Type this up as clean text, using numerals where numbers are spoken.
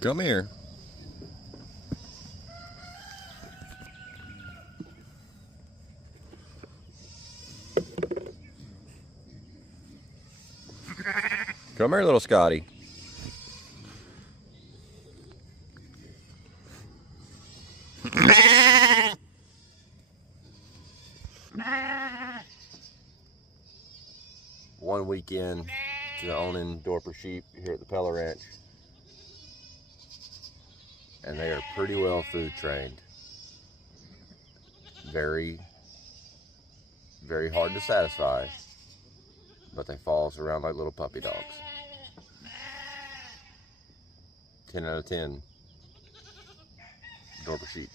Come here. Come here, little Scotty. One weekend to owning Dorper sheep here at the Pella Ranch, and they are pretty well food trained. Very, very hard to satisfy, but they follow us around like little puppy dogs. 10 out of 10 Dorper sheep.